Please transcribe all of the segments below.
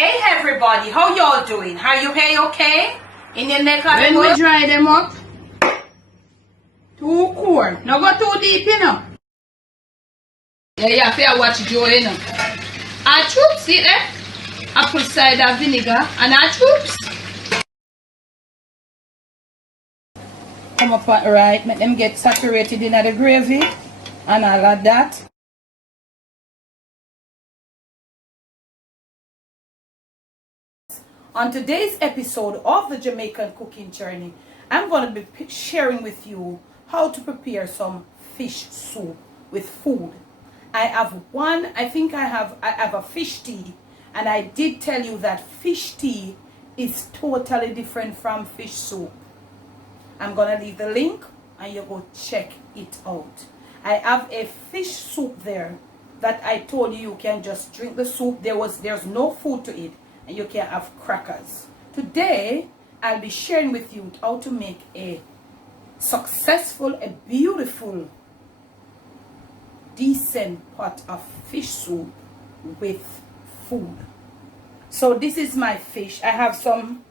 Hey everybody, how y'all doing? Are you okay? In your neck of When we dry them up, too cold. No go too deep, you know. Yeah, you have to watch Joe, you know. Our troops, see there? Apple cider vinegar and our troops. Come up right, make them get saturated in the gravy and all of that. On today's episode of the Jamaican cooking journey, I'm going to be sharing with you how to prepare some fish soup with food. I have a fish tea, and I did tell you that fish tea is totally different from fish soup. I'm going to leave the link and you go check it out. I have a fish soup there that I told you can just drink the soup. There's no food to it. And you can have crackers. Today, I'll be sharing with you how to make a successful, a beautiful, decent pot of fish soup with food. So this is my fish. I have some,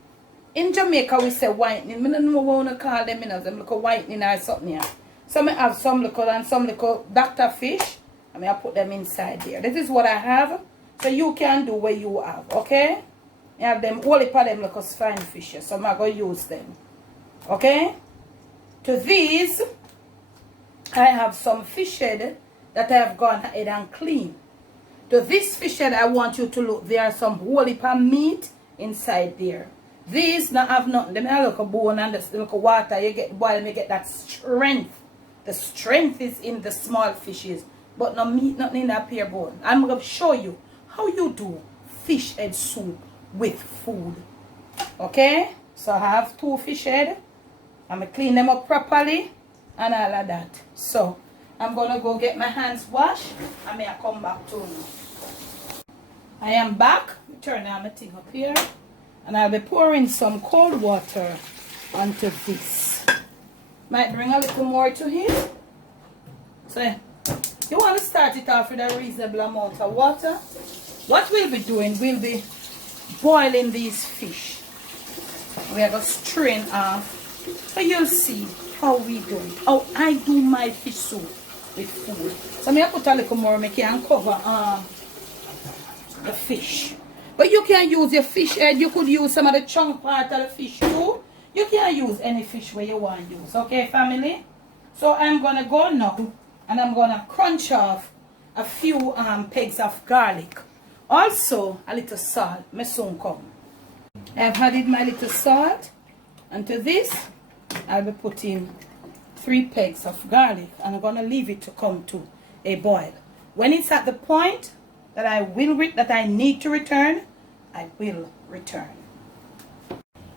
in Jamaica we say whitening. I don't know what you call them, them little whitening or something here. So I have some little Dr. fish. I put them inside there. This is what I have. So you can do what you have, okay? You have them, all of them look as fine fishes. So I'm going to use them. Okay? To these, I have some fish head that I have gone ahead and clean. To this fish head, I want you to look. There are some whole heap of meat inside there. These don't have nothing. They have a bone and the little water. You get boil, you get that strength. The strength is in the small fishes. But no meat, nothing in that pure bone. I'm going to show you how you do fish head soup with food. Okay, so I have 2 fish head. I'm gonna clean them up properly and all of that. So I'm gonna go get my hands washed and may I come back to you. I am back. Turn on my thing up here and I'll be pouring some cold water onto this. Might bring a little more to it. So you want to start it off with a reasonable amount of water. What we'll be doing, we'll be boiling these fish. We are going to strain off. So you'll see how we do it. How I do my fish soup with food. So I'm going to put a little more, make it and cover the fish. But you can use your fish head. You could use some of the chunk part of the fish too. You can use any fish where you want to use. Okay, family? So I'm going to go now and I'm going to crunch off a few pegs of garlic. Also, a little salt. May soon come. I have added my little salt. And to this, I'll be putting 3 pegs of garlic. And I'm going to leave it to come to a boil. When it's at the point that I need to return, I will return.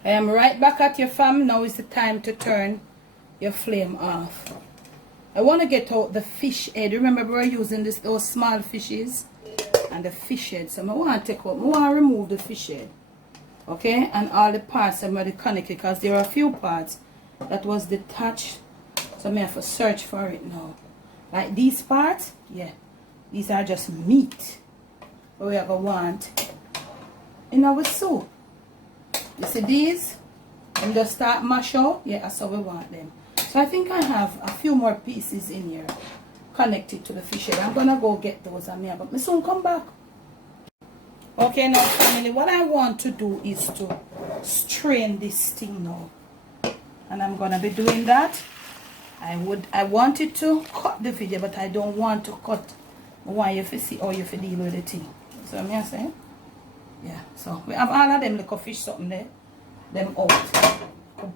I am right back at your fam. Now is the time to turn your flame off. I want to get out the fish head. Remember we're using those small fishes and the fish head. So I want to remove the fish head. Okay? And all the parts of the conical, because there are a few parts that was detached. So I have to search for it now. Like these parts, yeah. These are just meat. But we have a want in our soup. You see these? And just start mash out. Yeah, that's how we want them. So I think I have a few more pieces in here connected to the fish head. I'm gonna go get those and but me soon come back. Okay, now family, what I want to do is to strain this thing now. And I'm gonna be doing that. I wanted to cut the video, but I don't want to cut. I want you to see how you deal with the thing. So I'm here saying? Yeah, so we have all of them little fish something there. Them out.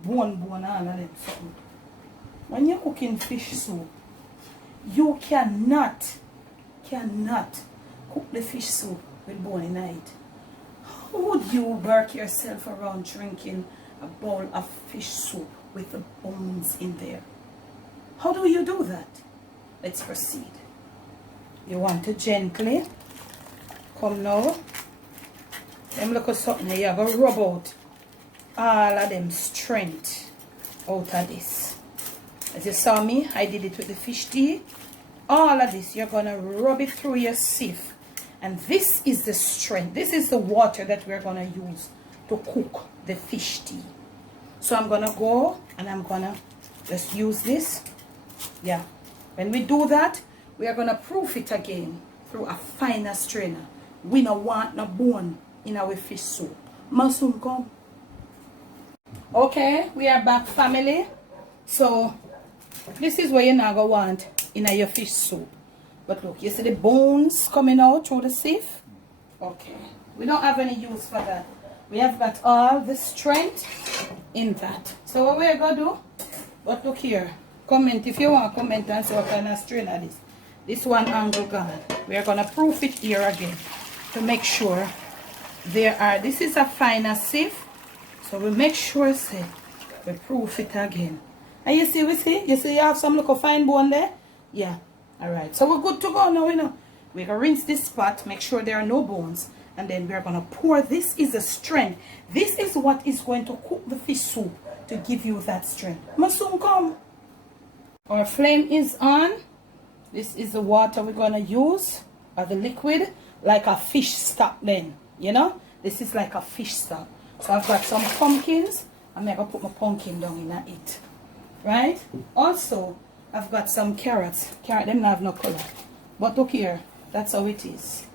Bone, all of them something. When you're cooking fish soup, you cannot cook the fish soup with bone in it. How would you work yourself around drinking a bowl of fish soup with the bones in there? How do you do that? Let's proceed. You want to gently come now. Them look at something here. You're going to rub out all of them strength out of this. As you saw me, I did it with the fish tea. All of this, you're going to rub it through your sieve. And this is the strength. This is the water that we're going to use to cook the fish tea. So I'm going to go and I'm going to just use this. Yeah. When we do that, we are going to proof it again through a finer strainer. We don't want no bone in our fish soup. Musum come. Okay, we are back, family. So this is what you're not going to want in your fish soup. But look, you see the bones coming out through the sieve? Okay. We don't have any use for that. We have got all the strength in that. So what we're going to do, but look here. Comment if you want to comment and say what kind of strainer this. This one angle gone. We're going to proof it here again to make sure there are. This is a finer sieve. So we make sure, say, we proof it again. And you see, you see you have some little fine bone there? Yeah. Alright, so we're good to go now, you know. We're going to rinse this spot, make sure there are no bones. And then we're going to pour. This is the strength. This is what is going to cook the fish soup to give you that strength. Masoon, come. Our flame is on. This is the water we're going to use, or the liquid, like a fish stock then, you know. This is like a fish stock. So I've got some pumpkins. I'm going to put my pumpkin down in it. Right? Also, I've got some carrots. Carrot, them don't have no color. But look here. That's how it is.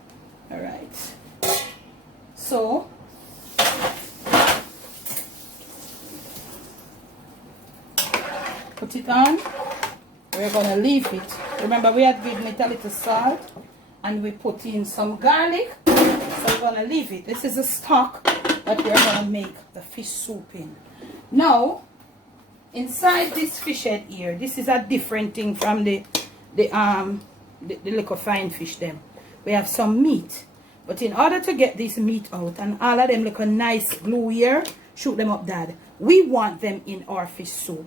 Alright. So, put it on. We're going to leave it. Remember, we had given it a little salt. And we put in some garlic. So we're going to leave it. This is a stock that we're going to make the fish soup in. Now, inside this fish head here, this is a different thing from the little fine fish them. We have some meat. But in order to get this meat out and all of them look a nice glue here, shoot them up, Dad. We want them in our fish soup.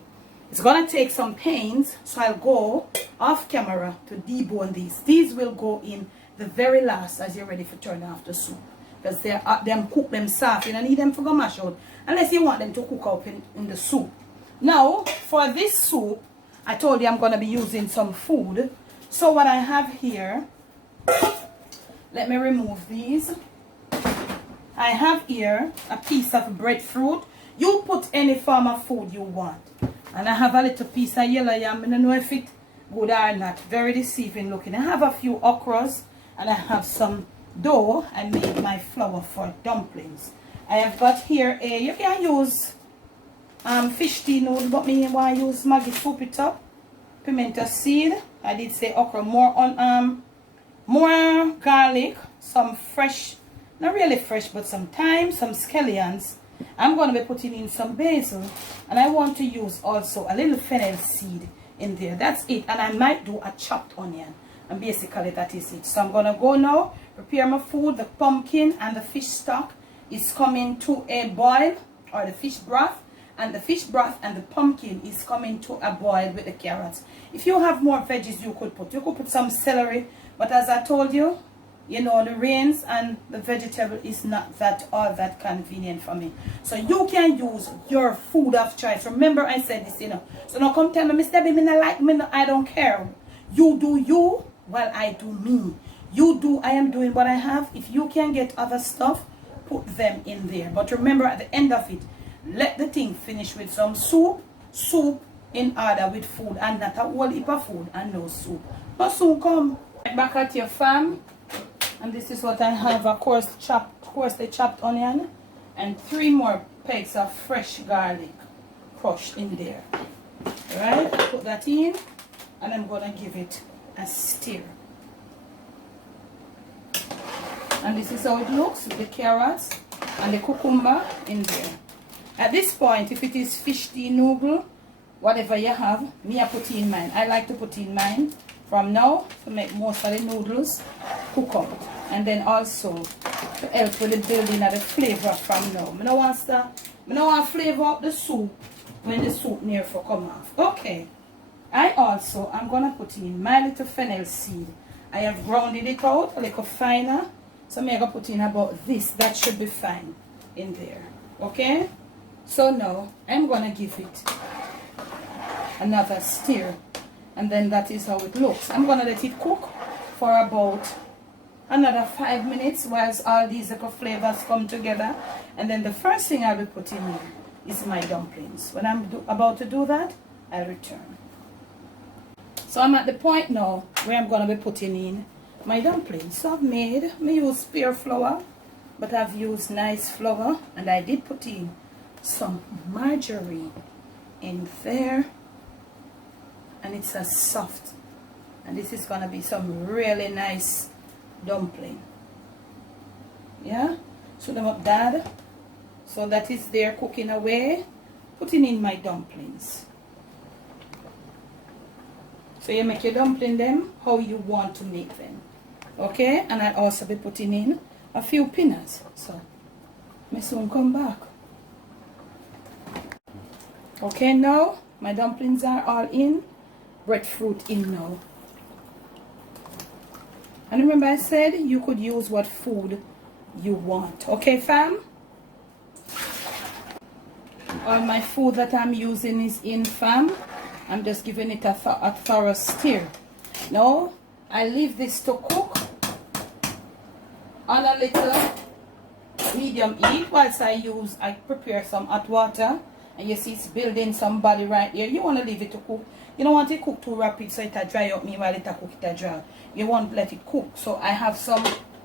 It's going to take some pains, so I'll go off camera to debone these. These will go in the very last as you're ready for turn off the soup. Because them cook them soft. You don't need them to go mash out unless you want them to cook up in the soup. Now, for this soup, I told you I'm going to be using some food. So what I have here, let me remove these. I have here a piece of breadfruit. You put any form of food you want. And I have a little piece of yellow yam. I don't know if it's good or not. Very deceiving looking. I have a few okras. And I have some dough. I made my flour for dumplings. I have got here a, you can use fish tea noodle, but me want to use Maggi soup it up. Pimento seed. I did say okra. More garlic. Some fresh, not really fresh, but some thyme, some scallions. I'm going to be putting in some basil. And I want to use also a little fennel seed in there. That's it. And I might do a chopped onion. And basically that is it. So I'm going to go now, prepare my food. The pumpkin and the fish stock is coming to a boil, or the fish broth. And the fish broth and the pumpkin is coming to a boil with the carrots. If you have more veggies you could put some celery. But as I told you, you know, the rains and the vegetable is not that all that convenient for me. So you can use your food of choice. Remember I said this, you know. So now come tell me, Miss Debbie, I don't care. You do you while I do me. You do, I am doing what I have. If you can get other stuff, put them in there. But remember at the end of it, let the thing finish with some soup in order with food, and not a whole heap of food and no soup. But soon come back at your farm. And this is what I have, of course, the chopped onion and 3 more pegs of fresh garlic crushed in there. Alright, put that in and I'm going to give it a stir. And this is how it looks with the carrots and the cucumber in there. At this point, if it is fish tea noodle, whatever you have, me I put in mine. I like to put in mine from now to make most of the noodles cook up. And then also to help with the building of the flavor from now. I don't want to flavor up the soup when the soup near for come off. Okay. I'm going to put in my little fennel seed. I have grounded it out a little finer. So I'm going to put in about this. That should be fine in there. Okay. So now I'm going to give it another stir. And then that is how it looks. I'm going to let it cook for about another 5 minutes whilst all these little flavors come together. And then the first thing I'll be putting in is my dumplings. When I'm about to do that, I'll return. So I'm at the point now where I'm going to be putting in my dumplings. So I use spare flour, but I've used nice flour, and I did put in some margarine in there, and it's a soft, and this is going to be some really nice dumpling. Yeah, so them up that, so that is there cooking away, putting in my dumplings. So you make your dumpling them how you want to make them, okay? And I'll also be putting in a few peanuts. So I soon come back. Okay, now my dumplings are all in, breadfruit in now. And remember I said you could use what food you want. Okay, fam? All my food that I'm using is in, fam. I'm just giving it a thorough stir. Now, I leave this to cook on a little medium heat whilst I prepare some hot water. And you see it's building some body right here. You want to leave it to cook. You don't want it to cook too rapid so it'll dry up me while it'll cook, it'll dry. You want to let it cook. So I have some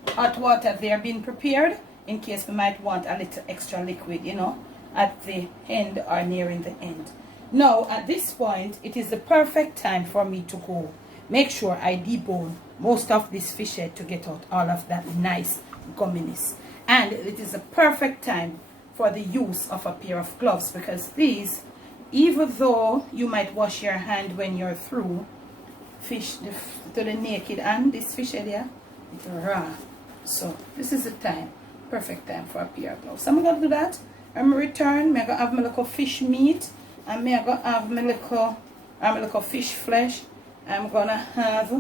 hot water there being prepared in case we might want a little extra liquid, you know, at the end or nearing the end. Now, at this point, it is the perfect time for me to go. Make sure I debone most of this fish head to get out all of that nice gumminess. And it is the perfect time for the use of a pair of gloves, because these, even though you might wash your hand when you're through, fish to the naked hand, this fish head here, it's raw. So, this is the time, perfect time for a pair of gloves. So, I'm going to do that. I'm going to return. I'm going to have my little fish meat. And I'm going to have my little fish flesh. I'm going to have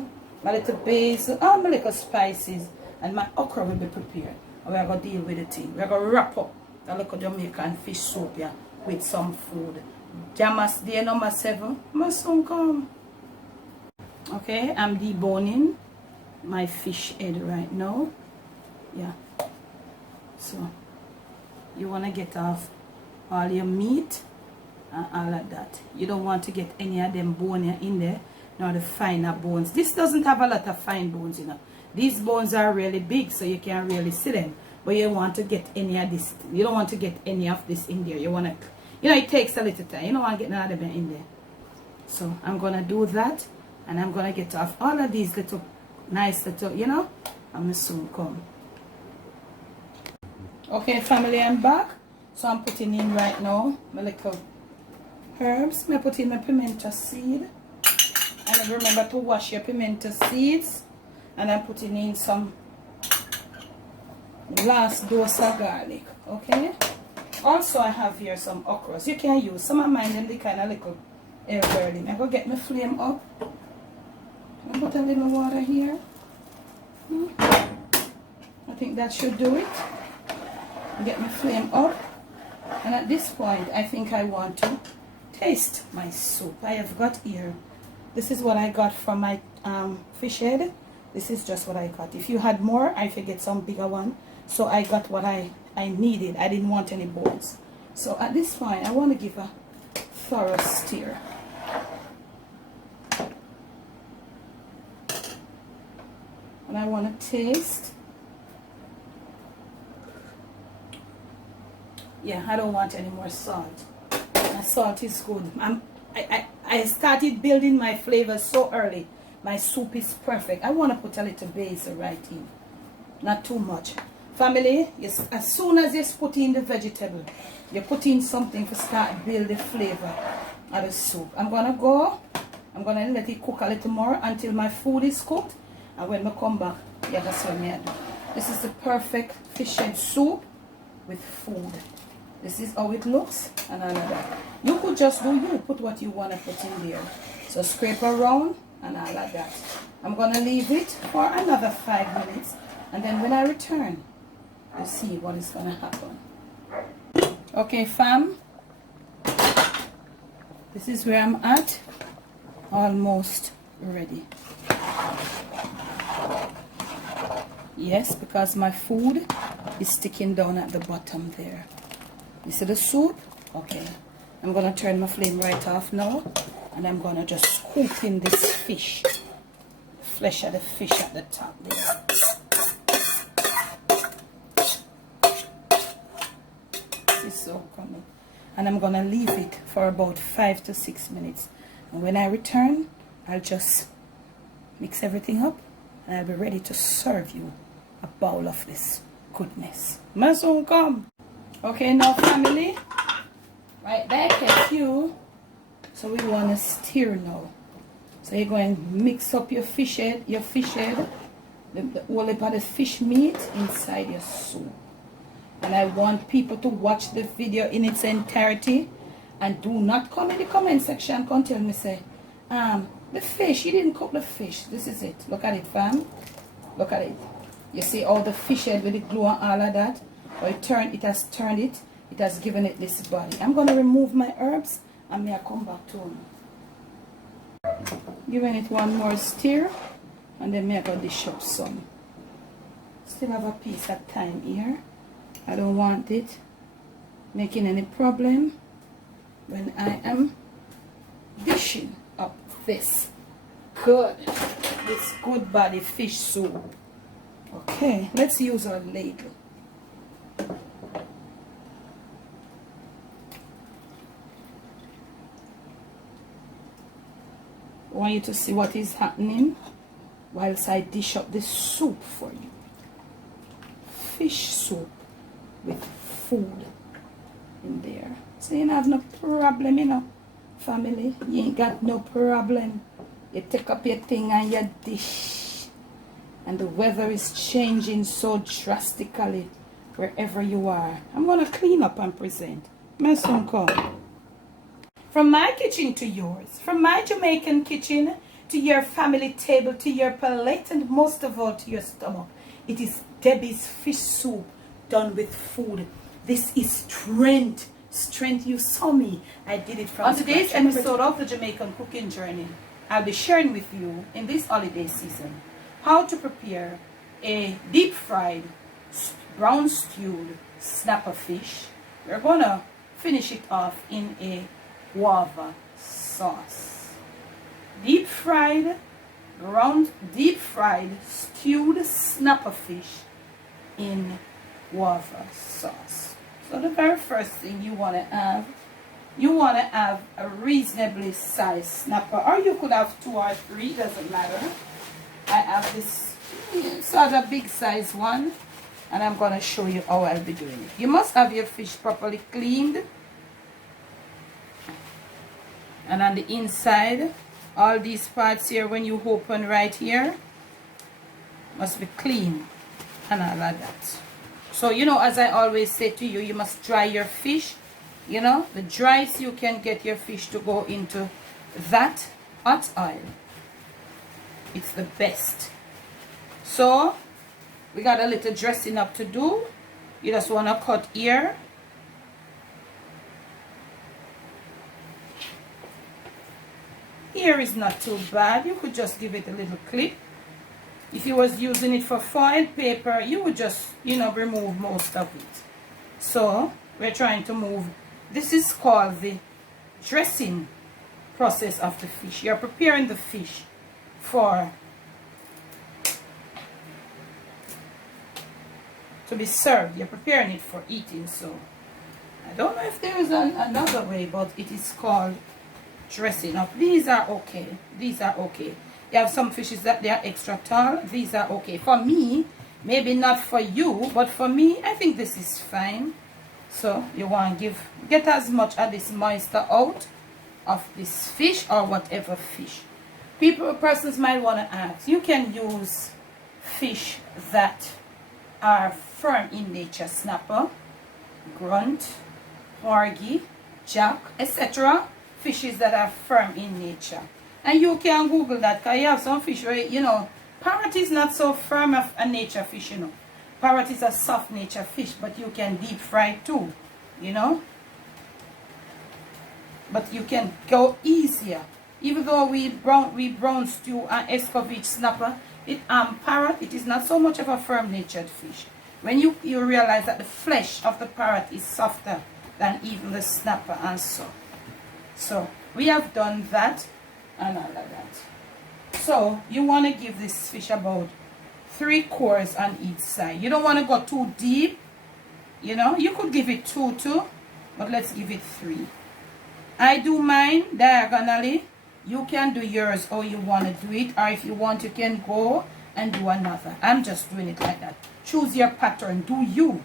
my little basil, all my little spices, and my okra will be prepared. And we're going to deal with the thing. We're going to wrap up the little Jamaican fish soup here with some food. Jamas day number 7. Must soon come. Okay, I'm deboning my fish head right now. Yeah. So, you want to get off all your meat and all of that. You don't want to get any of them bone in there, nor the finer bones. This doesn't have a lot of fine bones, you know. These bones are really big, so you can't really see them. But you want to get any of this. You don't want to get any of this in there. You want to, you know, it takes a little time. You don't want to get none of them in there. So I'm going to do that, and I'm going to get off all of these little, nice little, you know. I'm going to soon come. Okay, family, I'm back. So I'm putting in right now my little herbs. I put in my pimento seed. And remember to wash your pimento seeds. And I'm putting in some last dose of garlic. Okay. Also, I have here some okras. You can use some of mine, them the kind of little elderly. I'm going to get my flame up. I put a little water here. I think that should do it. Get my flame up. And at this point, I think I want to taste my soup. I have got here. This is what I got from my fish head. This is just what I got. If you had more, I could get some bigger one. So I got what I needed. I didn't want any bones. So at this point, I want to give a thorough stir. And I want to taste. Yeah, I don't want any more salt. My salt is good. I started building my flavors so early. My soup is perfect. I want to put a little basil right in. Not too much. Family, yes, as soon as you put in the vegetable, you put in something to start build the flavor of the soup. I'm going to let it cook a little more until my food is cooked. And when I come back, yeah, that's what I do. This is the perfect fish head soup with food. This is how it looks and all of that. You could just do you. Put what you want to put in there. So scrape around and all of that. I'm going to leave it for another 5 minutes. And then when I return, you'll see what is going to happen. Okay, fam. This is where I'm at. Almost ready. Yes, because my food is sticking down at the bottom there. You see the soup? Okay. I'm going to turn my flame right off now. And I'm going to just scoop in this fish. Flesh of the fish at the top there. This is so coming. And I'm going to leave it for about 5 to 6 minutes. And when I return, I'll just mix everything up. And I'll be ready to serve you a bowl of this goodness. My son come. Okay, now family. Right back at you. So we want to stir now. So you're going to mix up your fish head, the whole of the fish meat inside your soup. And I want people to watch the video in its entirety. And do not come in the comment section and tell me, say, the fish, you didn't cook the fish. This is it. Look at it, fam. Look at it. You see all the fish head with the glue and all of that? But it has turned it. It has given it this body. I'm going to remove my herbs and may I come back to them. Giving it one more stir. And then may I go dish up some. Still have a piece of thyme here. I don't want it making any problem when I am dishing up this good body fish soup. Okay, let's use our ladle. I want you to see what is happening whilst I dish up this soup for you. Fish soup with food in there. So you don't have no problem, you know, family. You ain't got no problem. You take up your thing and your dish. And the weather is changing so drastically wherever you are. I'm going to clean up and present. My son come. From my kitchen to yours, from my Jamaican kitchen to your family table, to your plate, and most of all to your stomach. It is Debbie's fish soup done with food. This is strength. Strength, you saw me. I did it from on today's episode of the Jamaican Cooking Journey. I'll be sharing with you in this holiday season how to prepare a deep fried, brown stewed snapper fish. We're gonna finish it off in a guava sauce. Deep fried stewed snapper fish in guava sauce. So the very first thing you want to have a reasonably sized snapper, or you could have 2 or 3, doesn't matter. I have this sort of big size one, and I'm going to show you how I'll be doing it. You must have your fish properly cleaned, and on the inside, all these parts here, when you open right here, must be clean and all of that. So, you know, as I always say to you, you must dry your fish. You know, the driest you can get your fish to go into that hot oil. It's the best. So, we got a little dressing up to do. You just want to cut here. Here is not too bad. You could just give it a little clip. If you was using it for foil paper, you would just, you know, remove most of it. So, we're trying to move. This is called the dressing process of the fish. You're preparing the fish to be served. You're preparing it for eating. So, I don't know if there is another way, but it is called dressing up. These are okay. These are okay. You have some fishes that they are extra tall. These are okay. For me, maybe not for you, but for me, I think this is fine. So you want to get as much of this moisture out of this fish or whatever fish. Persons might want to ask, you can use fish that are firm in nature, snapper, grunt, porgy, jack, etc. Fishes that are firm in nature. And you can Google that, because you have some fish where, you know, parrot is not so firm of a nature fish, you know. Parrot is a soft nature fish, but you can deep fry too, you know. But you can go easier. Even though we brown stew and escovitch snapper, Parrot, it is not so much of a firm natured fish. When you realize that the flesh of the parrot is softer than even the snapper and so we have done that and all of that. So you want to give this fish about 3 cores on each side. You don't want to go too deep, you know. You could give it 2 too, but let's give it 3. I do mine diagonally. You can do yours how you want to do it, or if you want you can go and do another. I'm just doing it like that. Choose your pattern, do you.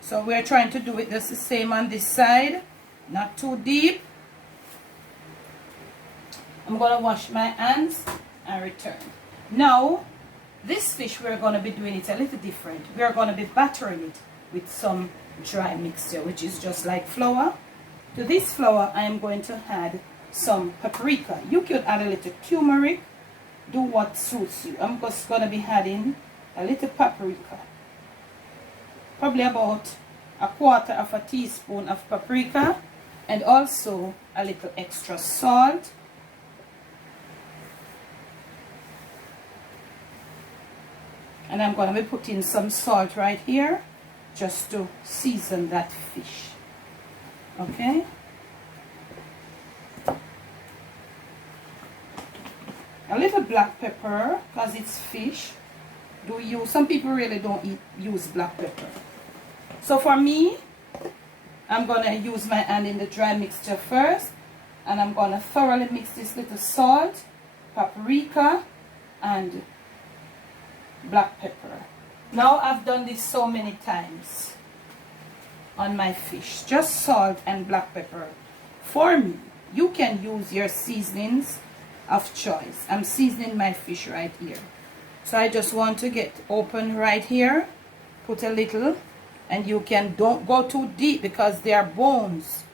So we're trying to do it just the same on this side, not too deep. I'm going to wash my hands and return. Now this fish, we're going to be doing it a little different. We're going to be battering it with some dry mixture, which is just like flour. To this flour I am going to add some paprika. You could add a little turmeric, do what suits you. I'm just going to be adding a little paprika, probably about 1/4 teaspoon of paprika, and also a little extra salt. And I'm going to be putting some salt right here just to season that fish. Okay. A little black pepper because it's fish. Some people really don't use black pepper. So for me, I'm going to use my hand in the dry mixture first, and I'm going to thoroughly mix this little salt, paprika, and black pepper. Now I've done this so many times on my fish, just salt and black pepper. For me, you can use your seasonings of choice. I'm seasoning my fish right here, so I just want to get open right here, put a little, and you can don't go too deep because they are bones,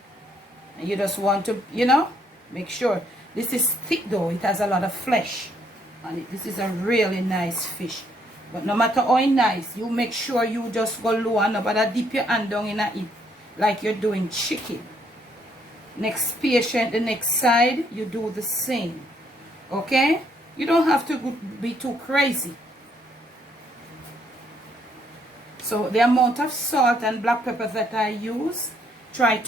and you just want to, you know, make sure. This is thick though, it has a lot of flesh on it. This is a really nice fish. But no matter how nice, you make sure you just go low and nobody dip your hand down in it like you're doing chicken. Next patient, the next side, you do the same. Okay? You don't have to be too crazy. So the amount of salt and black pepper that I use, try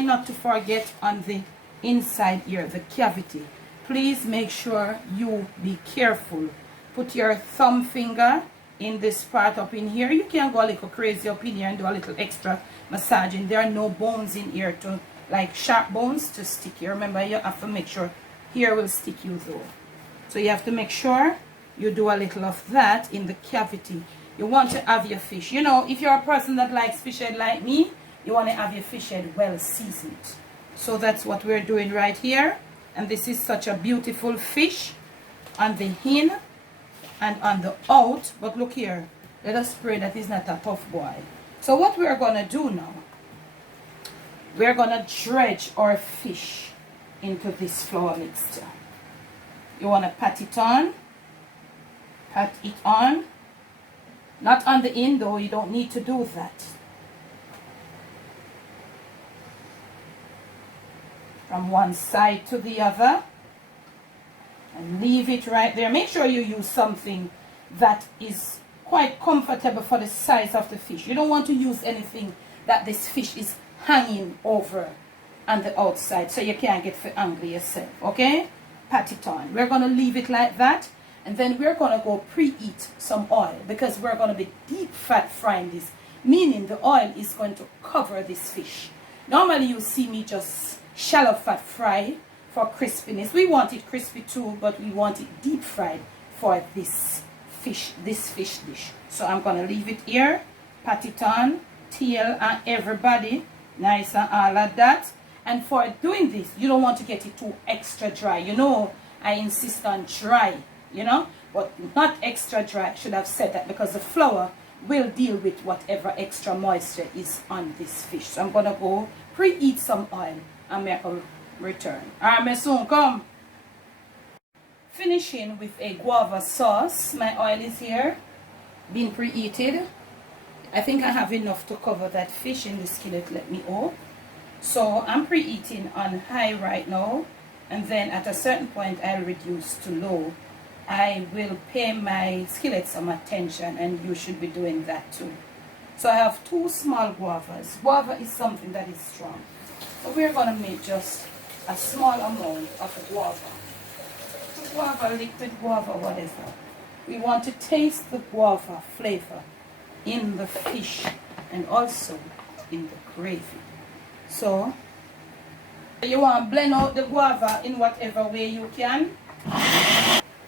not to forget on the inside here, the cavity. Please make sure you be careful. Put your thumb finger in this part up in here. You can go a little crazy up in here and do a little extra massaging. There are no bones in here to, like sharp bones to stick you. Remember, you have to make sure here will stick you though. So you have to make sure you do a little of that in the cavity. You want to have your fish. You know, if you're a person that likes fish head like me, you want to have your fish head well seasoned. So that's what we're doing right here. And this is such a beautiful fish on the in and on the out. But look here, let us pray that it's not a tough boy. So what we're going to do now, we're going to dredge our fish into this flour mixture. You want to pat it on, not on the end though, you don't need to do that. From one side to the other, and leave it right there. Make sure you use something that is quite comfortable for the size of the fish. You don't want to use anything that this fish is hanging over on the outside, so you can't get angry yourself. Okay, pat it on. We're going to leave it like that, and then we're going to go preheat some oil, because we're going to be deep fat frying this, meaning the oil is going to cover this fish. Normally you see me just shallow fat fry for crispiness. We want it crispy too, but we want it deep fried for this fish dish. So I'm going to leave it here, pat it on, tail and everybody, nice and all of that. And for doing this, you don't want to get it too extra dry. You know, I insist on dry, you know, but not extra dry. I should have said that, because the flour will deal with whatever extra moisture is on this fish. So I'm going to go preheat some oil and make a return. Alright, me soon come. Finishing with a guava sauce. My oil is here, been preheated. I think I have enough to cover that fish in the skillet. Let me open. So I'm preheating on high right now, and then at a certain point I'll reduce to low I will pay my skillet some attention, and you should be doing that too. So I have 2 small guavas. Guava is something that is strong. So we're going to make just a small amount of guava. Guava, liquid guava, whatever. We want to taste the guava flavor in the fish and also in the gravy. So you want to blend out the guava in whatever way you can.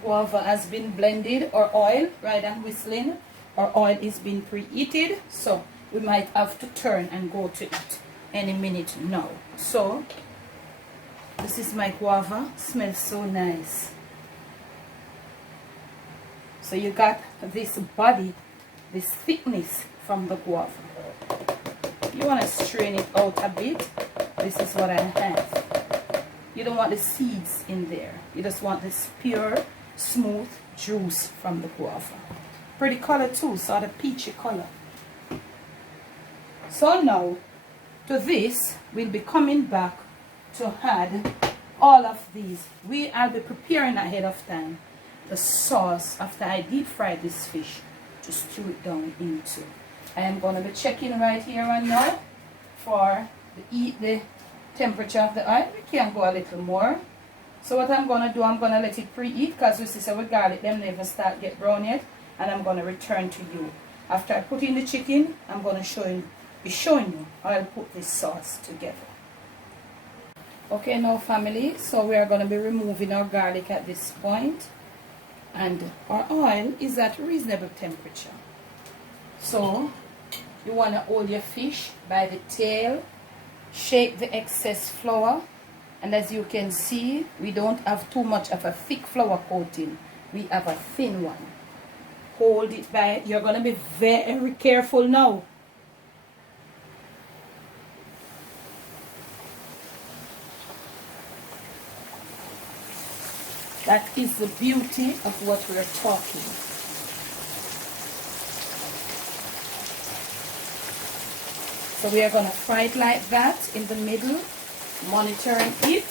Guava has been blended, or oil, rather than whistling. Our oil is being preheated, so we might have to turn and go to it any minute now. So this is my guava. Smells so nice. So you got this body, this thickness from the guava. You want to strain it out a bit. This is what I have. You don't want the seeds in there. You just want this pure, smooth juice from the guava. Pretty color too, sort of peachy color. So now to this we'll be coming back to add all of these. I'll be preparing ahead of time the sauce after I deep fry this fish to stew it down into. I am going to be checking right here and now for the temperature of the oil. We can go a little more. So what I'm going to do, I'm going to let it preheat, because we see so with garlic them never start get brown yet. And I'm going to return to you. After I put in the chicken, I'm going to be showing you how I'll put this sauce together. Okay, now family, so we are going to be removing our garlic at this point. And our oil is at reasonable temperature. So you want to hold your fish by the tail, shake the excess flour, and as you can see, we don't have too much of a thick flour coating. We have a thin one. Hold it by, you're going to be very careful now. That is the beauty of what we're talking. So we are going to fry it like that in the middle, monitoring it.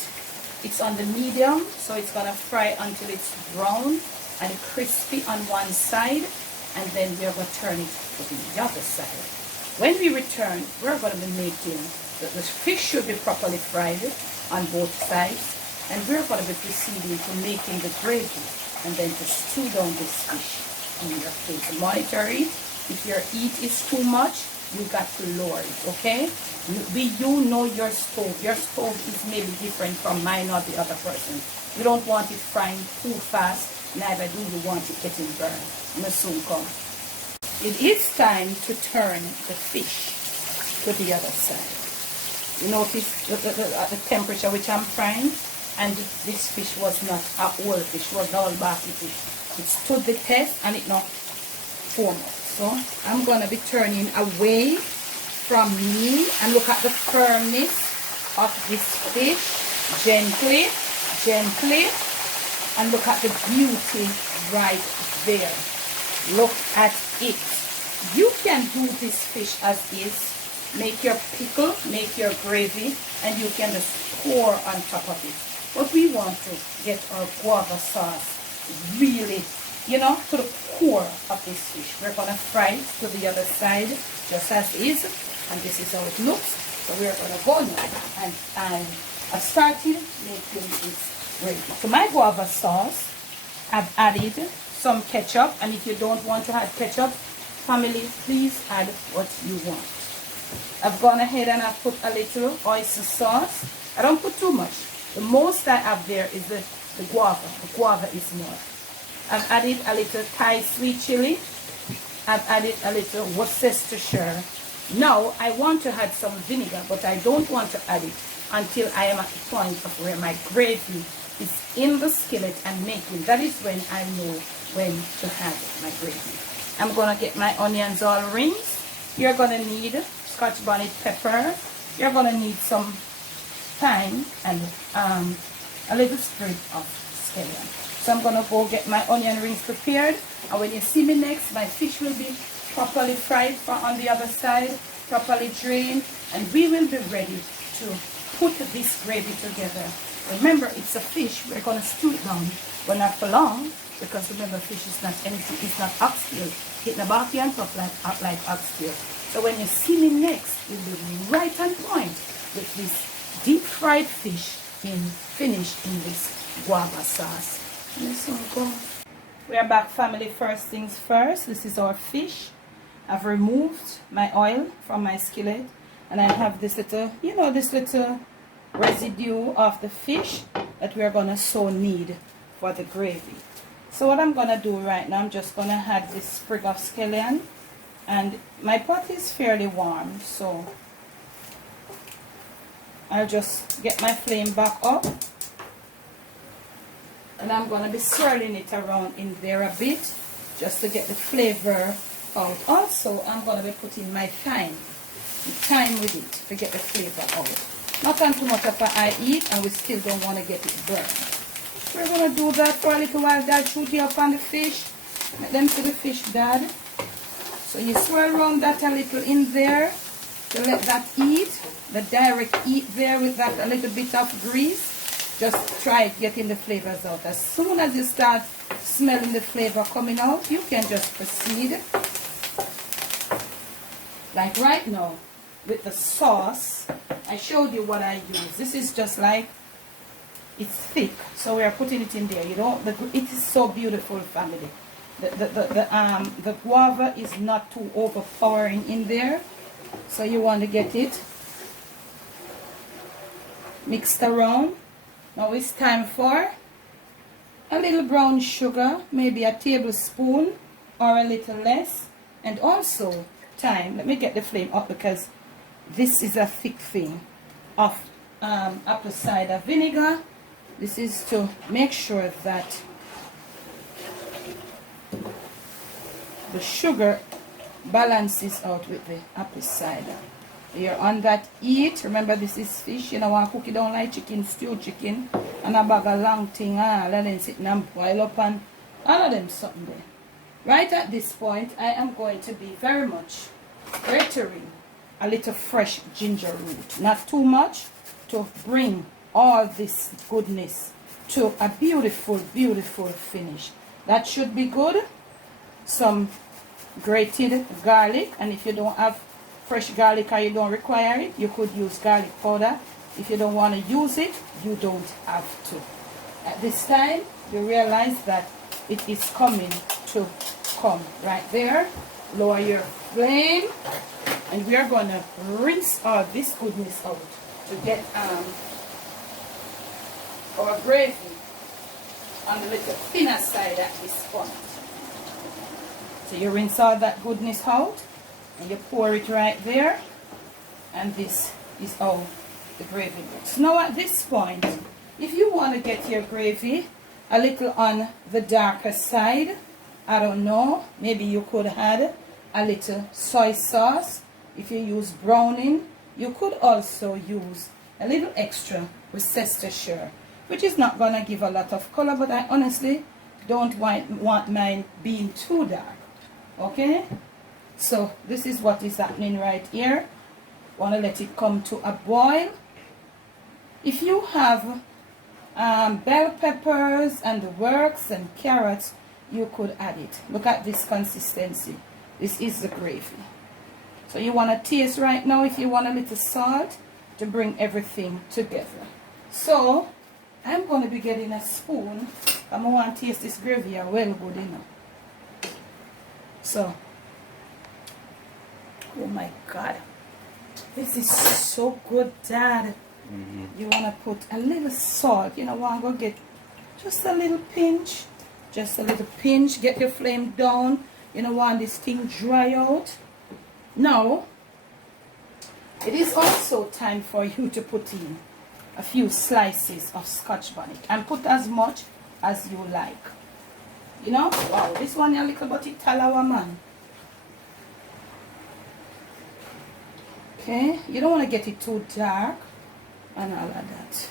It's on the medium, so it's going to fry until it's brown and crispy on one side, and then we are going to turn it to the other side. When we return, we're going to be making, the fish should be properly fried on both sides, and we're going to be proceeding to making the gravy and then to stew down this fish in your plate. Monitor it. If your heat is too much, you got to lower it, okay? You know your stove. Your stove is maybe different from mine or the other person. You don't want it frying too fast, neither do you want it getting burned. I'm soon come. It is time to turn the fish to the other side. You notice the temperature which I'm frying, and this fish was not a whole fish, was all backy fish. It stood the test and it not formed. So I'm going to be turning away from me and look at the firmness of this fish. Gently, gently, and look at the beauty right there. Look at it. You can do this fish as is. Make your pickle, make your gravy, and you can just pour on top of it. But we want to get our guava sauce really, you know, to the core of this fish. We're going to fry it to the other side just as is, and this is how it looks. So we're going to go now, and I started making this gravy. To my guava sauce, I've added some ketchup, and if you don't want to add ketchup, family, please add what you want. I've gone ahead and I've put a little oyster sauce. I don't put too much. The most I have there is the guava. The guava is more. I've added a little Thai sweet chili. I've added a little Worcestershire. Now I want to add some vinegar, but I don't want to add it until I am at the point of where my gravy is in the skillet and making. That is when I know when to add my gravy. I'm going to get my onions all rinsed. You're going to need Scotch bonnet pepper. You're going to need some thyme and a little sprig of scallion. So I'm going to go get my onion rings prepared, and when you see me next, my fish will be properly fried on the other side, properly drained, and we will be ready to put this gravy together. Remember, it's a fish. We're going to stew it down, but not for long. because remember, fish is not anything, it's not oxtail. It's not baki and top like oxtail. So when you see me next, you'll be right on point with this deep fried fish finished in this guava sauce. And this one go. We are back, family. First things first, this is our fish. I've removed my oil from my skillet, and I have this little, you know, this little residue of the fish that we're gonna so need for the gravy. So what I'm gonna do right now, I'm just gonna add this sprig of scallion, and my pot is fairly warm, so I'll just get my flame back up, and I'm gonna be swirling it around in there a bit just to get the flavor out. Also, I'm gonna be putting my thyme with it to get the flavor out. Not on too much of a high heat, and we still don't want to get it burned. We're going to do that for a little while. Dad, shoot you up on the fish. Let them see the fish, Dad. So you swirl around that a little in there to let that heat, the direct heat there with that a little bit of grease. Just try getting the flavors out. As soon as you start smelling the flavor coming out, you can just proceed. Like right now, with the sauce, I showed you what I use. This is just like, it's thick, so we are putting it in there. You know, it is so beautiful, family. The guava is not too overpowering in there, so you want to get it mixed around. Now it's time for a little brown sugar, maybe a tablespoon or a little less, and also thyme. Let me get the flame up because this is a thick thing of apple cider vinegar. This is to make sure that the sugar balances out with the apple cider. You're on that heat. Remember, this is fish. You know, want to cook it down like chicken, stew chicken, and a bag of long thing. Let them sit and boil up and all of them something there. Right at this point, I am going to be very much grating a little fresh ginger root. Not too much, to bring all this goodness to a beautiful, beautiful finish. That should be good. Some grated garlic, and if you don't have fresh garlic or you don't require it, you could use garlic powder. If you don't want to use it, you don't have to. At this time, you realize that it is coming to come right there. Lower your flame, and we are going to rinse all this goodness out to get our gravy on the little thinner side at this point. So you rinse all that goodness out, and you pour it right there, and this is how the gravy looks. Now at this point, if you want to get your gravy a little on the darker side, I don't know, maybe you could add a little soy sauce. If you use browning, you could also use a little extra Worcestershire, which is not going to give a lot of color, but I honestly don't want mine being too dark. Okay, so this is what is happening right here. Want to let it come to a boil. If you have bell peppers and the works and carrots, you could add it. Look at this consistency. This is the gravy. So you want to taste right now if you want a little salt to bring everything together. So I'm going to be getting a spoon. I want to taste this gravy well good, you know. So, oh my God, this is so good, Dad. You want to put a little salt. You know, want to go get just a little pinch. Just a little pinch. Get your flame down. You know, want this thing dry out. Now, it is also time for you to put in a few slices of Scotch bonnet. And put as much as you like. You know, wow, this one a little bit talawa, man. Okay, you don't want to get it too dark and all of that.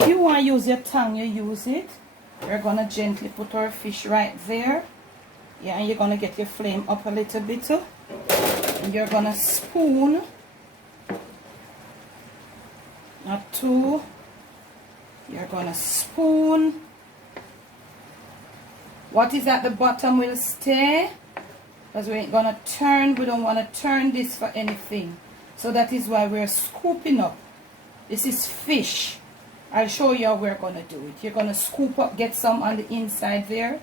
If you want to use your tongue, you use it. We're going to gently put our fish right there. Yeah, and you're going to get your flame up a little bit. And you're going to spoon. Not too. You're going to spoon What is at the bottom will stay, because we ain't gonna turn. We don't want to turn this for anything. So that is why we're scooping up. This is fish. I'll show you how we're gonna do it. You're gonna scoop up, get some on the inside there.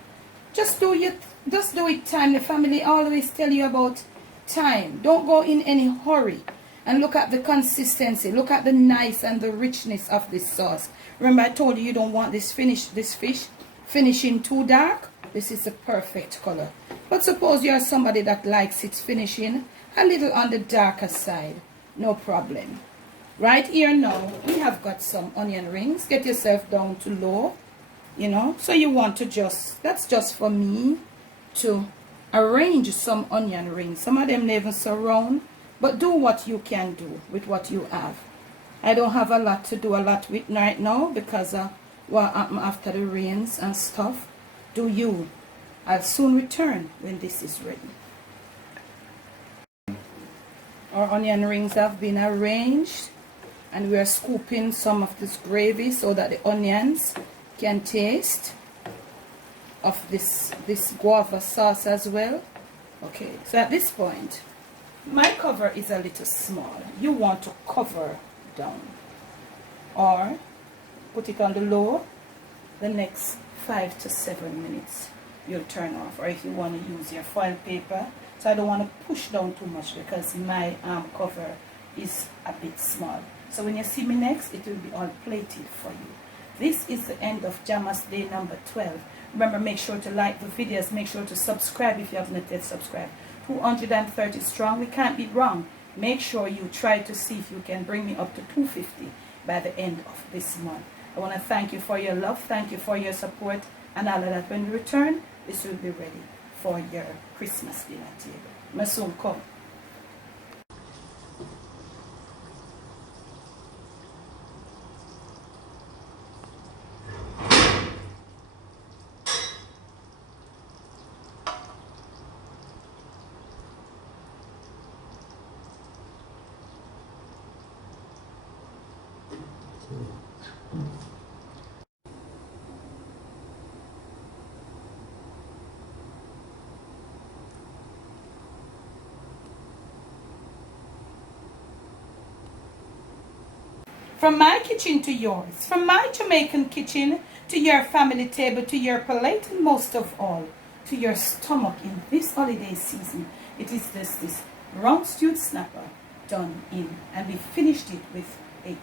Just do it time. The family always tell you about time. Don't go in any hurry. And look at the consistency. Look at the nice and the richness of this sauce. Remember I told you don't want this fish finishing too dark. This is the perfect color. But suppose you're somebody that likes it finishing a little on the darker side. No problem. Right here now, we have got some onion rings. Get yourself down to low, you know. So you want to that's just for me to arrange some onion rings. Some of them never surround, but do what you can do with what you have. I don't have a lot to do with right now because what happened after the rains and stuff. Do you? I'll soon return when this is ready. Our onion rings have been arranged, and we are scooping some of this gravy so that the onions can taste of this guava sauce as well. Okay, so at this point, my cover is a little small. You want to cover down or put it on the low. The next 5 to 7 minutes you'll turn off, or if you want to use your foil paper. So I don't want to push down too much because my cover is a bit small. So when you see me next, it will be all plated for you. This is the end of Jama's day number 12. Remember, make sure to like the videos. Make sure to subscribe if you have not yet subscribed. 230 strong. We can't be wrong. Make sure you try to see if you can bring me up to 250 by the end of this month. I want to thank you for your love. Thank you for your support. And all of that. When we return, this will be ready for your Christmas dinner table. My soon come. From my kitchen to yours, from my Jamaican kitchen to your family table, to your plate, and most of all, to your stomach in this holiday season. It is this round stewed snapper done in, and we finished it with a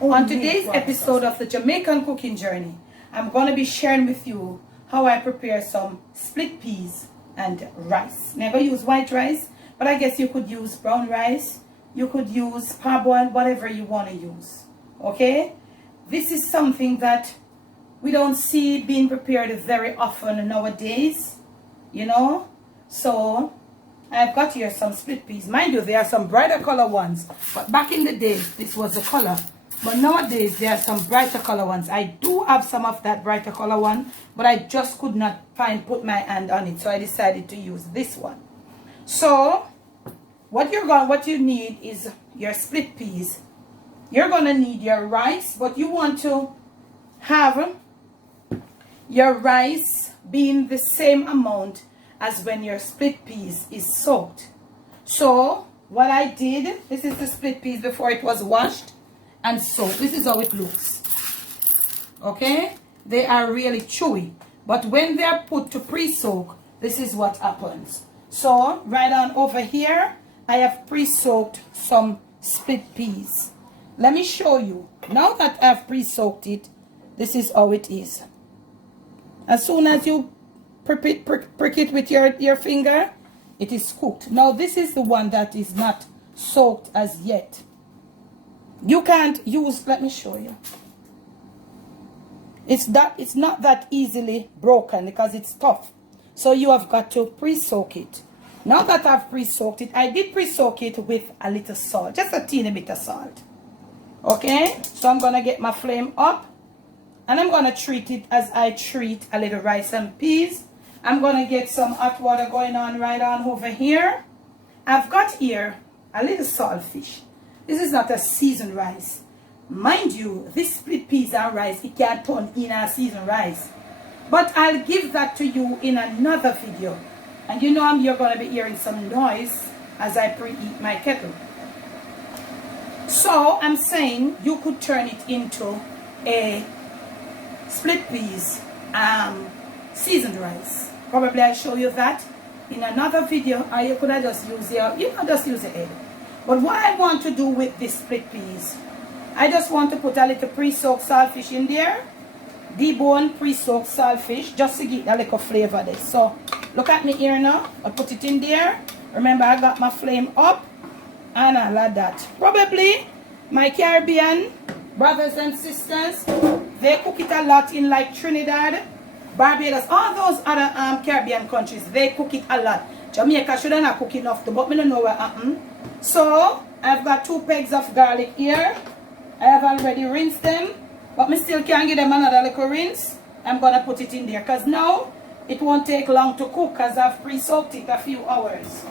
on today's episode of the Jamaican cooking journey. I'm going to be sharing with you how I prepare some split peas and rice. Never use white rice, but I guess you could use brown rice. You could use parboiled, whatever you want to use. Okay, this is something that we don't see being prepared very often nowadays, you know. So I've got here some split peas. Mind you, there are some brighter color ones, but back in the day this was the color. But nowadays there are some brighter color ones. I do have some of that brighter color one, but I just could not put my hand on it, so I decided to use this one. So what you need is your split peas. You're going to need your rice, but you want to have your rice being the same amount as when your split peas is soaked. So what I did, this is the split peas before it was washed and soaked. This is how it looks. Okay, they are really chewy, but when they're put to pre-soak, this is what happens. So right on over here, I have pre-soaked some split peas. Let me show you. Now that I've pre-soaked it, this is how it is. As soon as you prick it with your finger, it is cooked. Now this is the one that is not soaked as yet. You can't use, let me show you. It's not that easily broken because it's tough. So you have got to pre-soak it. Now that I've pre-soaked it, I did pre-soak it with a little salt, just a teeny bit of salt. Okay, so I'm gonna get my flame up and I'm gonna treat it as I treat a little rice and peas. I'm gonna get some hot water going on right on over here. I've got here a little saltfish. This is not a seasoned rice. Mind you, this split peas and rice, it can't turn in a seasoned rice. But I'll give that to you in another video. And you know you're going to be hearing some noise as I preheat my kettle. So I'm saying you could turn it into a split peas seasoned rice. Probably I'll show you that in another video, or you could have just use just use the egg. But what I want to do with this split peas, I just want to put a little pre-soaked saltfish in there. Deboned pre-soaked saltfish, just to get a little flavor there. So look at me here now. I put it in there. Remember, I got my flame up and all of that. Probably my Caribbean brothers and sisters, they cook it a lot in like Trinidad, Barbados, all those other Caribbean countries, they cook it a lot. Jamaica shouldn't have cook enough to, but me don't know what happened. So I've got 2 pegs of garlic here. I have already rinsed them, but me still can give them another little rinse. I'm gonna put it in there because now it won't take long to cook because I've pre-soaked it a few hours.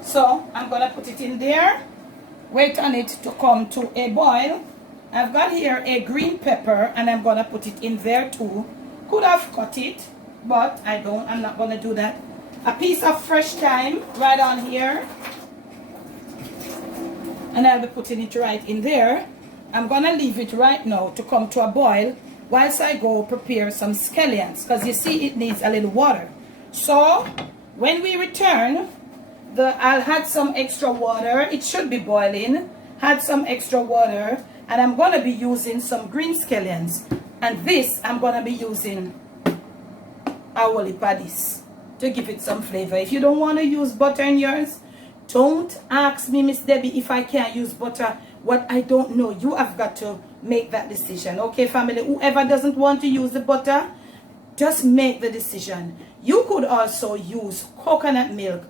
So I'm gonna put it in there, wait on it to come to a boil. I've got here a green pepper and I'm gonna put it in there too. Could have cut it, but I don't. I'm not gonna do that. A piece of fresh thyme right on here, and I'll be putting it right in there. I'm gonna leave it right now to come to a boil whilst I go prepare some scallions, because you see it needs a little water. So when we return, I'll add some extra water. It should be boiling. Add some extra water, and I'm gonna be using some green scallions. And this, I'm going to be using awoli paddies to give it some flavor. If you don't want to use butter in yours, don't ask me, Miss Debbie, if I can't use butter. What I don't know, you have got to make that decision. Okay, family? Whoever doesn't want to use the butter, just make the decision. You could also use coconut milk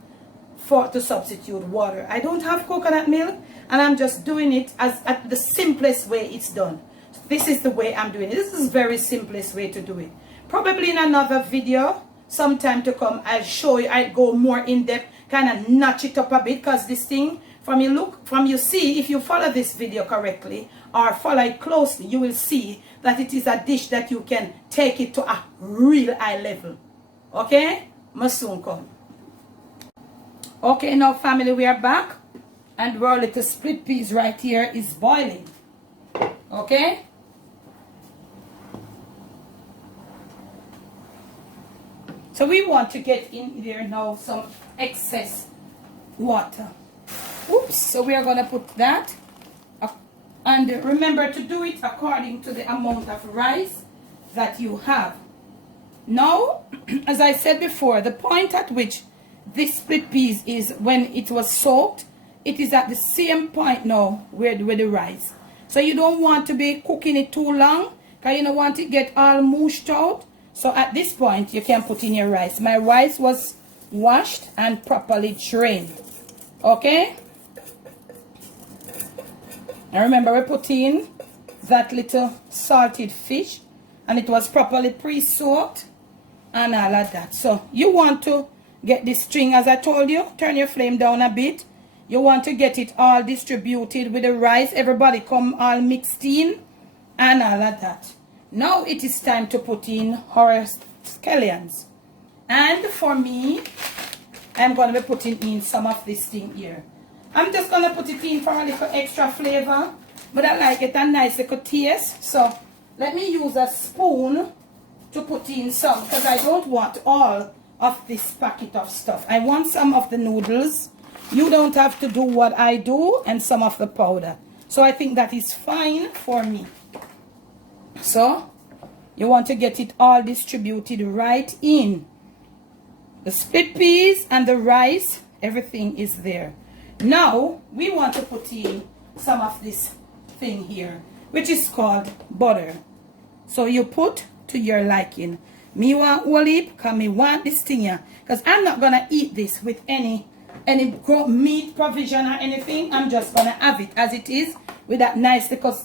to substitute water. I don't have coconut milk, and I'm just doing it as at the simplest way it's done. This is the way I'm doing it. This is the very simplest way to do it. Probably in another video, sometime to come, I'll show you, I'll go more in depth, kind of notch it up a bit, because this thing, from you see, if you follow this video correctly, or follow it closely, you will see that it is a dish that you can take it to a real high level. Okay? Must soon come. Okay, now family, we are back, and our little split peas right here is boiling. Okay? So we want to get in there now some excess water. Oops, so we are going to put that. And remember to do it according to the amount of rice that you have. Now, as I said before, the point at which this split peas is when it was soaked, it is at the same point now with the rice. So you don't want to be cooking it too long, because you don't want it to get all mushed out. So at this point, you can put in your rice. My rice was washed and properly drained. Okay? And remember, we put in that little salted fish, and it was properly pre-soaked and all of that. So you want to get this string, as I told you, turn your flame down a bit. You want to get it all distributed with the rice. Everybody come all mixed in and all of that. Now it is time to put in our scallions. And for me, I'm going to be putting in some of this thing here. I'm just going to put it in for a little extra flavor. But I like it a nice little taste. So let me use a spoon to put in some, because I don't want all of this packet of stuff. I want some of the noodles. You don't have to do what I do, and some of the powder. So I think that is fine for me. So you want to get it all distributed right in. The split peas and the rice, everything is there. Now we want to put in some of this thing here, which is called butter. So you put to your liking. Me want whole heap, because me want this thing here. Because I'm not going to eat this with any meat provision or anything. I'm just going to have it as it is, with that nice little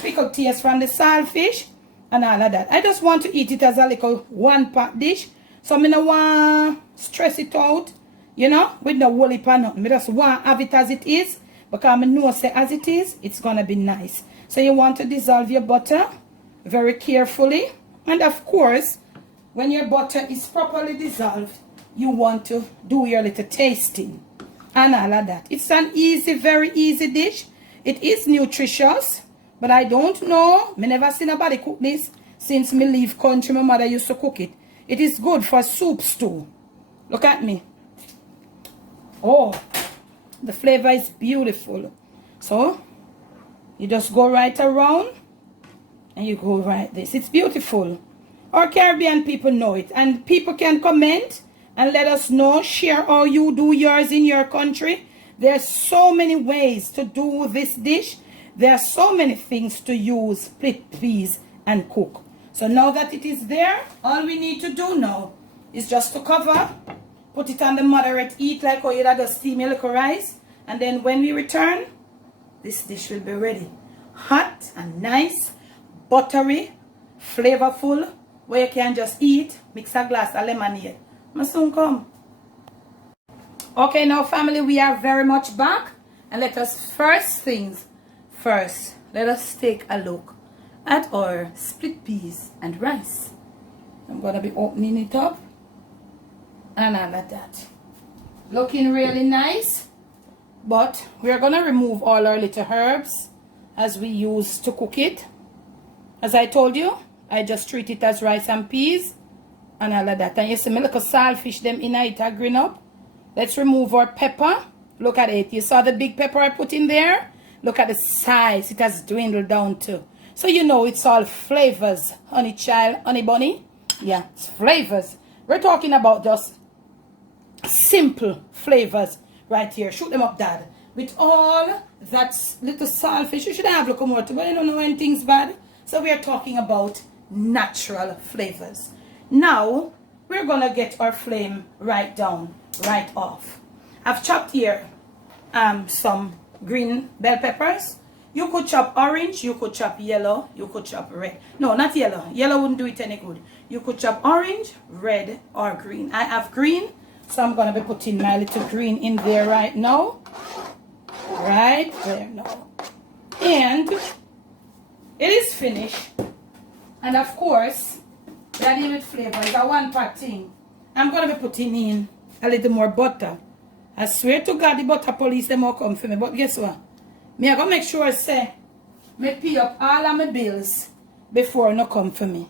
pickled taste from the saltfish and all of that. I just want to eat it as a little one-pot dish. So I don't want to stress it out, you know, with no whole heap or nothing. I just want to have it as it is, because I know say as it is, it's going to be nice. So you want to dissolve your butter very carefully. And of course, when your butter is properly dissolved, you want to do your little tasting and all of that. It's an easy, very easy dish. It is nutritious, but I don't know. Me never seen nobody cook this since me leave country. My mother used to cook it. It is good for soup stew. Look at me. Oh, the flavor is beautiful. So, you just go right around and you go right this. It's beautiful. Our Caribbean people know it. And people can comment and let us know. Share how you do yours in your country. There's so many ways to do this dish. There are so many things to use split peas and cook. So now that it is there, all we need to do now is just to cover, put it on the moderate heat like how you just steam your little rice. And then when we return, this dish will be ready. Hot and nice, buttery, flavorful, where you can just eat, mix a glass of lemonade. I soon come. Okay, now family, we are very much back. And let us first things first, let us take a look at our split peas and rice. I'm going to be opening it up. And all of that. Looking really nice. But we're going to remove all our little herbs as we use to cook it. As I told you, I just treat it as rice and peas and all of that. And you see my little saltfish, them in it are green up. Let's remove our pepper. Look at it. You saw the big pepper I put in there? Look at the size. It has dwindled down too. So you know it's all flavors. Honey child, honey bunny. Yeah, it's flavors. We're talking about just simple flavors right here. Shoot them up, Dad. With all that little saltfish. You should have look more to, but you don't know when things bad. So we are talking about natural flavors. Now, we're going to get our flame right down, right off. I've chopped here some green bell peppers. You could chop orange, you could chop yellow, you could chop red. No, not yellow. Yellow wouldn't do it any good. You could chop orange, red, or green. I have green, so I'm going to be putting my little green in there right now. Right there now. And it is finished. And of course, we are dealing with flavor. It's a one-pot thing. I'm going to be putting in a little more butter. I swear to God, the butter police, them all come for me. But guess what? Me, I'm going to make sure, say, me pay up all of my bills before no come for me.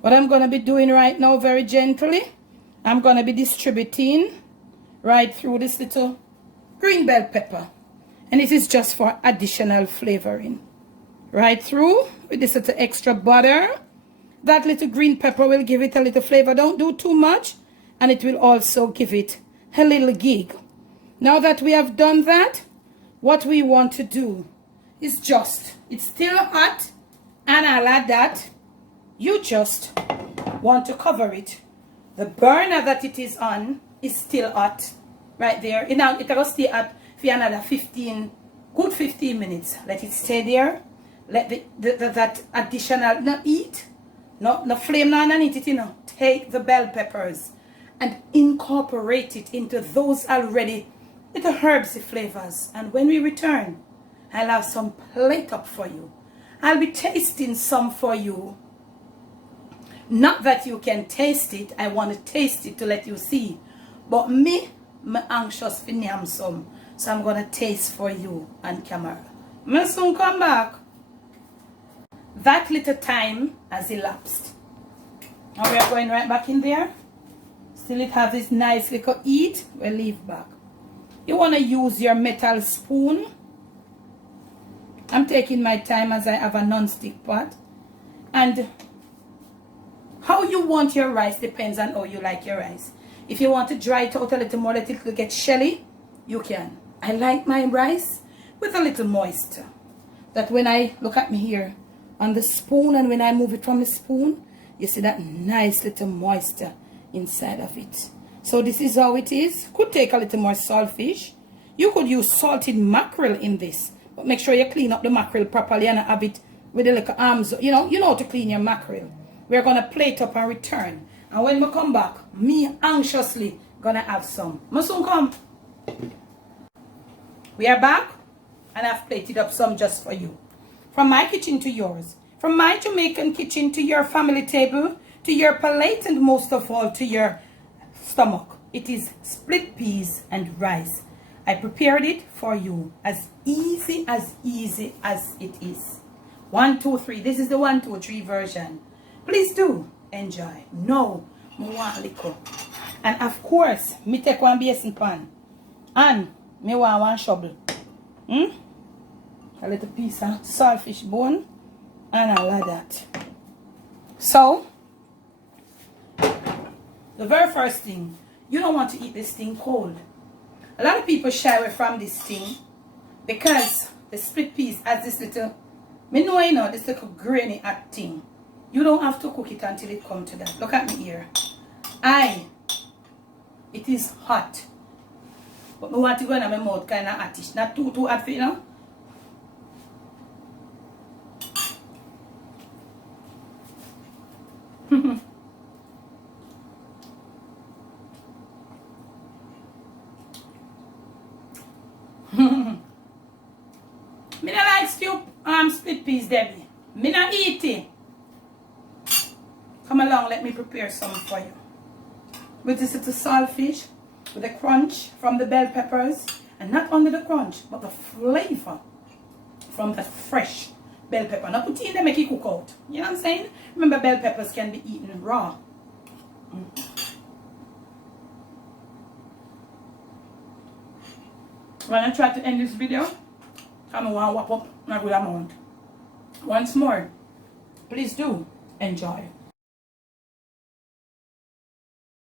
What I'm going to be doing right now, very gently, I'm going to be distributing right through this little green bell pepper. And it is just for additional flavoring. Right through with this little extra butter. That little green pepper will give it a little flavor. Don't do too much. And it will also give it a little gig. Now that we have done that, what we want to do is just, it's still hot, and all of that, you just want to cover it. The burner that it is on is still hot, right there. It will stay hot for another 15 minutes. Let it stay there. Let that additional, not eat, no flame, no underneath it, you know. Take the bell peppers and incorporate it into those already little herbsy flavors. And when we return, I'll have some plate up for you. I'll be tasting some for you. Not that you can taste it. I want to taste it to let you see. But me, I'm anxious for name some. So I'm going to taste for you on camera. I'll soon come back. That little time has elapsed. Now we are going right back in there. Still it has this nice little heat. We'll leave back. You want to use your metal spoon. I'm taking my time as I have a non-stick pot. And how you want your rice depends on how you like your rice. If you want to dry it out a little more, let it get shelly, you can. I like my rice with a little moisture. That when I look at me here on the spoon, and when I move it from the spoon, you see that nice little moisture inside of it. So this is how it is. Could take a little more saltfish. You could use salted mackerel in this. But make sure you clean up the mackerel properly and have it with the little arms. You know how to clean your mackerel. We're going to plate up and return. And when we come back, me anxiously going to have some. Must soon come. We are back. And I've plated up some just for you. From my kitchen to yours. From my Jamaican kitchen to your family table. to your palate, and most of all to your stomach. It is split peas and rice. I prepared it for you as easy as it is. 1, 2, 3. This is the 1, 2, 3 version. Please do enjoy. No, I want liquor. And of course, me take one basin pan. And me want one shovel. A little piece of saltfish bone. And all of that. So, the very first thing, you don't want to eat this thing cold. A lot of people shy away from this thing because the split peas has this little, me know you know, this little grainy hot thing. You don't have to cook it until it comes to that. Look at me here. It is hot. But I want to go in my mouth kind of hottish. Not too hot for you know. Me not like stew split peas, Debbie. Me not eat it. Come along, let me prepare some for you. With this little saltfish, with the crunch from the bell peppers, and not only the crunch, but the flavor from the fresh bell pepper. Not put it in there, make it cook out. You know what I'm saying? Remember, bell peppers can be eaten raw. When I try to end this video, I'm going to wrap up a good amount. Once more, please do enjoy.